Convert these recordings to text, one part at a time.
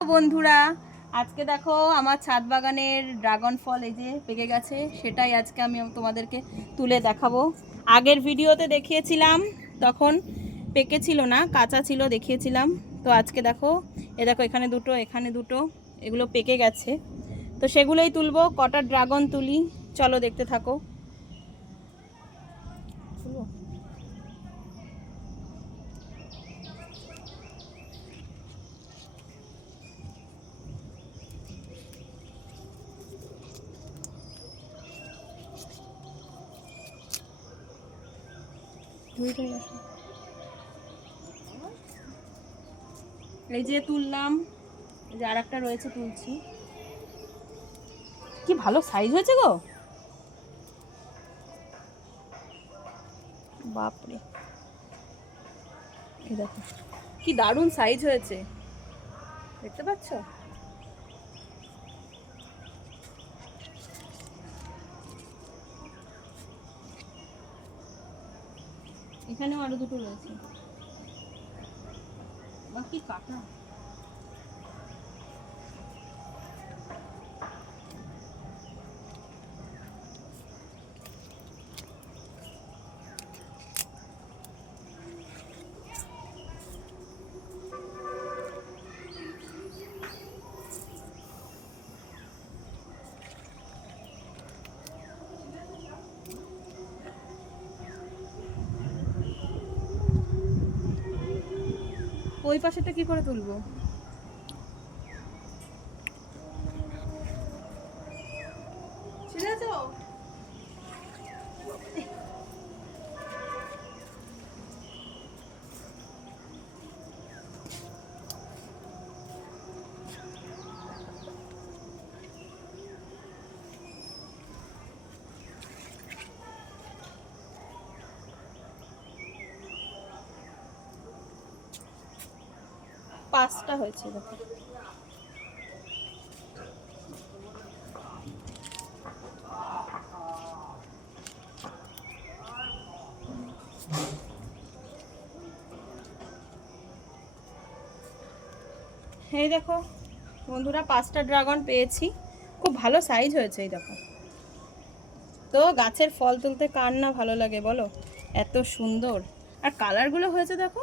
বন্ধুরা, আজকে দেখো আমার ছাদ বাগানের ড্রাগন ফল এই যে পেকে গেছে, সেটাই আজকে আমি তোমাদেরকে তুলে দেখাবো। আগের ভিডিওতে দেখিয়েছিলাম, তখন পেকে ছিল না, কাঁচা ছিল, দেখিয়েছিলাম। তো আজকে দেখো, দেখো এখানে দুটো, এখানে দুটো, এগুলো পেকে গেছে। তো সেগুলোই তুলবো। কটা ড্রাগন তুলি চলো দেখতে থাকো। এই যে তুললাম, এই যে আর একটা রয়েছে, তুলছি। কি ভালো সাইজ হয়েছে গো, বাপরে। এই দেখো কি দারুণ সাইজ হয়েছে, দেখতে পাচ্ছ? এখানেও আরো দুটো রয়েছে, বাকি কাটা। ওই পাশেটা কি করে তুলবো? পাঁচটা হয়েছে দেখো। এই দেখো বন্ধুরা, পাঁচটা ড্রাগন পেয়েছি, খুব ভালো সাইজ হয়েছে। এই দেখো, তো গাছের ফল তুলতে কার না ভালো লাগে বলো, এত সুন্দর। আর কালারগুলো হয়েছে দেখো,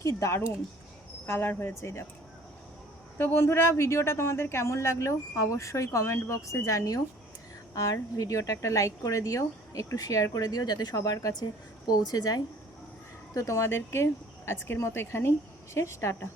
কি দারুণ কালার হয়েছে। এই দেখো। তো বন্ধুরা, ভিডিওটা তোমাদের কেমন লাগলো অবশ্যই কমেন্ট বক্সে জানিও। আর ভিডিওটা একটা লাইক করে দিও, একটু শেয়ার করে দিও, যাতে সবার কাছে পৌঁছে যায়। তো তোমাদেরকে আজকের মতো এখানেই শেষ, টাটা।